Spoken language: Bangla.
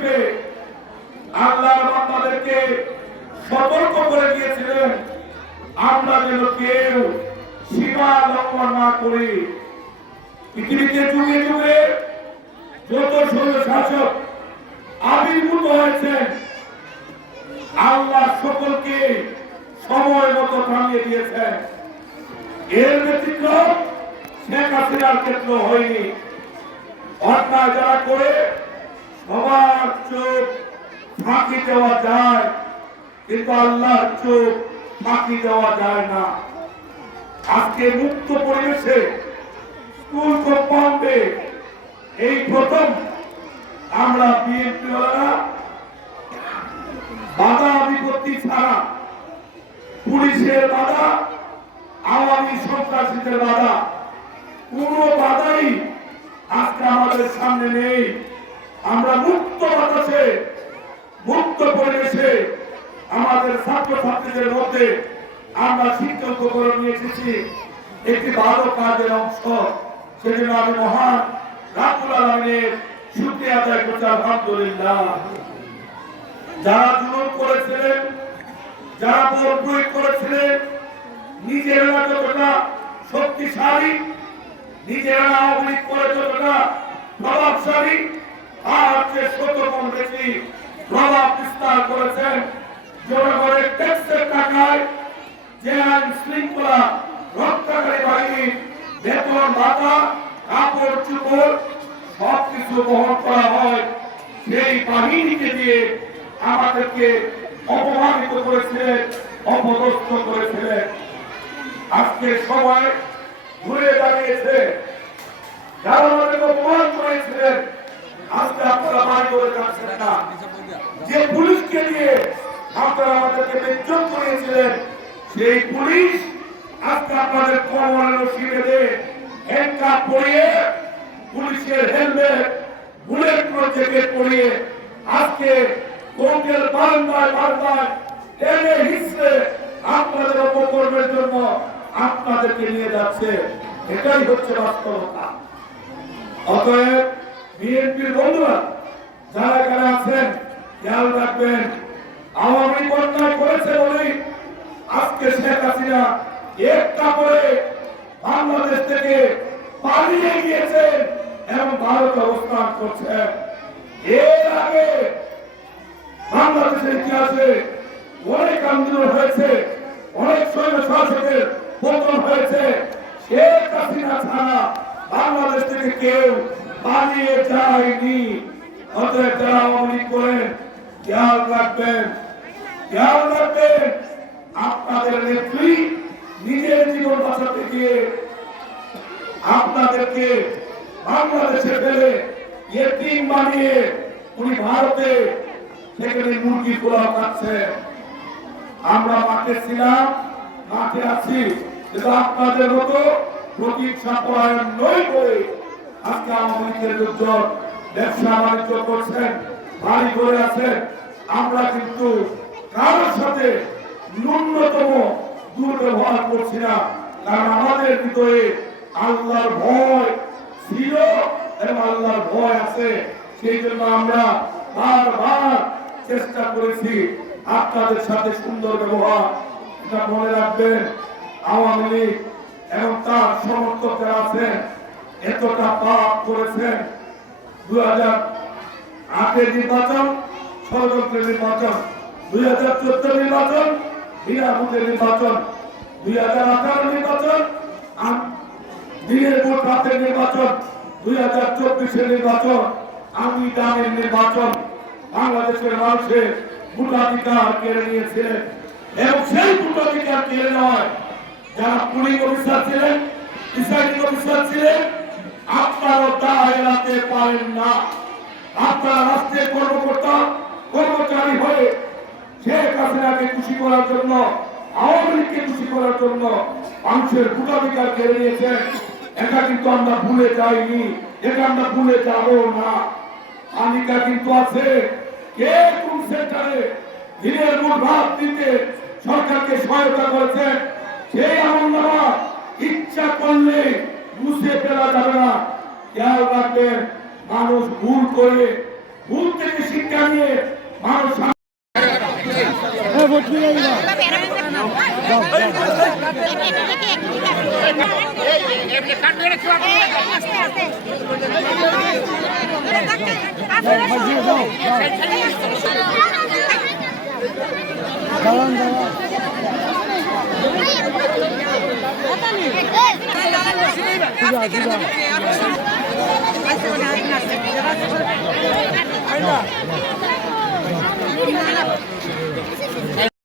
শরীফে আল্লাহর বান্দাদেরকে সতর্ক করে দিয়েছিলেন আমরা যেন কেউ সীমা লঙ্ঘন না করি। পৃথিবীতে যুগে যুগে যত শাসক আবির্ভূত হয়েছেন আল্লাহ সকলকে সময় মতো থামিয়ে দিয়েছেন। এর ব্যতিক্রম শেখ হাসিনার ক্ষেত্রে হয়নি। অন্যায় যারা করে সবার চোখ ফাঁকি দেওয়া যায়, কিন্তু আল্লাহর চোখ ফাঁকি দেওয়া যায় না। আজকে মুক্ত পরিবেশে স্কুল কম্পাউন্ডে এই প্রথম আমরা বিএনপিওয়ালা বাধা বিপত্তি ছাড়া, পুলিশের বাধা, আওয়ামী সন্ত্রাসীদের বাধা, কোন বাধাই আজকে আমাদের সামনে নেই। আমরা মুক্ত বাতাসে মুক্ত পরিবেশে আমাদের ছাত্রছাত্রীদের মধ্যে আমরা সিদ্ধান্ত করে নিয়ে এসেছি একটি ভালো কাজের অংশ। সেজন্য আমি মহান রাব্বুল আলামিনের শুকরিয়া আদায় করছি। আলহামদুলিল্লাহ। যারা জুলুম করেছিলেন, যারা বল প্রয়োগ করেছিলেন, নিজেরা যতটা শক্তিশালী, নিজেরা আওয়ামী লীগ করে যতটা প্রভাবশালী, আর যে শতগুণ বেশি প্রভাব বিস্তার করেছেন জনগণের ট্যাক্সের টাকায়। যে আইন শৃঙ্খলা রক্ষাকারী বাহিনীর বেতন ভাতা, কাপড় চোপড় সবকিছু বহন করা হয়, সেই বাহিনীকে দিয়ে আমাদেরকে অপমানিত করেছিলেন, অপদস্থ করেছিলেন। আজকে সবাই ঘুরে দাঁড়িয়েছে, যারা আমাদেরকে অপমান করেছিলেন আজকে আপনারা বাড়ি করে যাচ্ছেন না। যে পুলিশকে দিয়ে আপনারা আমাদেরকে বেজ্জত করিয়েছিলেন সেই পুলিশ আজকে আপনাদের কোমরে রশি বেঁধে হ্যান্ডকাপ পরিয়ে, পুলিশের হেলমেট বুলেট প্রুফ জ্যাকেট পরিয়ে আজকে কোর্টের বারান্দায় বারান্দায় টেনে হিসেবে আপনাদের অপকর্মের জন্য আপনাদেরকে নিয়ে যাচ্ছে। এটাই হচ্ছে বাস্তবতা। অতএব বিএনপির বন্ধুরা যারা এখানে আছেন খেয়াল রাখবেন, আওয়ামী অন্যায় করেছে বলেই আজকে শেখ হাসিনা একটা করে বাংলাদেশ থেকে পালিয়ে গিয়েছেন এবং ভারতে অবস্থান করছেন। এর আগে বাংলাদেশের ইতিহাসে অনেক আন্দোলন হয়েছে, অনেক সৈন্য শাসকের পতন হয়েছে। শেখ হাসিনা ছাড়া বাংলাদেশ থেকে কেউ পালিয়ে যায়নি। অতএব যারা আওয়ামী লীগ করেন খেয়াল রাখবেন, খেয়াল রাখবেন আপনাদের নেত্রী নিজের জীবন বাঁচাতে গিয়ে আপনাদেরকে বাংলাদেশে ফেলে ইয়েতিম বানিয়ে উনি ভারতে সেখানে মুরগি পোলাও খাচ্ছে। আমরা মাঠে ছিলাম, মাঠে আছি, কিন্তু আপনাদের মতো প্রতীক্ষা পরায়ণ নই করে আজকে আওয়ামী লীগের লোকজন ব্যবসা বাণিজ্য করছেন, বাড়ি করে আছেন। আমরা কিন্তু কারোর সাথে ন্যূনতম দুর্ব্যবহার করছি না, কারণ আমাদের ভিতরে আল্লাহর ভয় ছিল এবং আল্লাহর ভয় আছে। সেই জন্য আমরা বারবার চেষ্টা করেছি আপনাদের সাথে সুন্দর ব্যবহার। এটা মনে রাখবেন, আওয়ামী লীগ এবং তার সমর্থকরা আছেন এতটা পাপ করেছেন। 2008 নির্বাচন ষড়যন্ত্রের নির্বাচন, 2014 নির্বাচন বিনাভোটের নির্বাচন, 2018 নির্বাচন দিনের ভোট রাতের নির্বাচন, 2024 নির্বাচন আমি দামের নির্বাচন। বাংলাদেশের মানুষের ভোটাধিকার কেড়ে নিয়েছিলেন এবং সেই ভোটাধিকার কেড়ে নয় যারা পুলিশ অফিসার ছিলেন, প্রিসাইডিং অফিসার ছিলেন, আপনারাও তা এড়াতে পারেন না। আপনারা রাষ্ট্রের কর্মকর্তা কর্মচারী হয়ে শেখ হাসিনাকে খুশি করার জন্য, আওয়ামী লীগকে খুশি করার জন্য মানুষের ভোটাধিকার কেড়ে নিয়েছেন। এটা কিন্তু আমরা ভুলে যাইনি, এটা আমরা ভুলে যাব না। তালিকা কিন্তু আছে, কে কোন সেক্টরে দিনের মূল ভাত দিতে সরকারকে সহায়তা করেছেন সেই আমলনামা ইচ্ছা করলে মুছে ফেলা যাবে না। খেয়াল রাখবেন, মানুষ ভুল করে ভুল থেকে শিক্ষা দাঁড়ান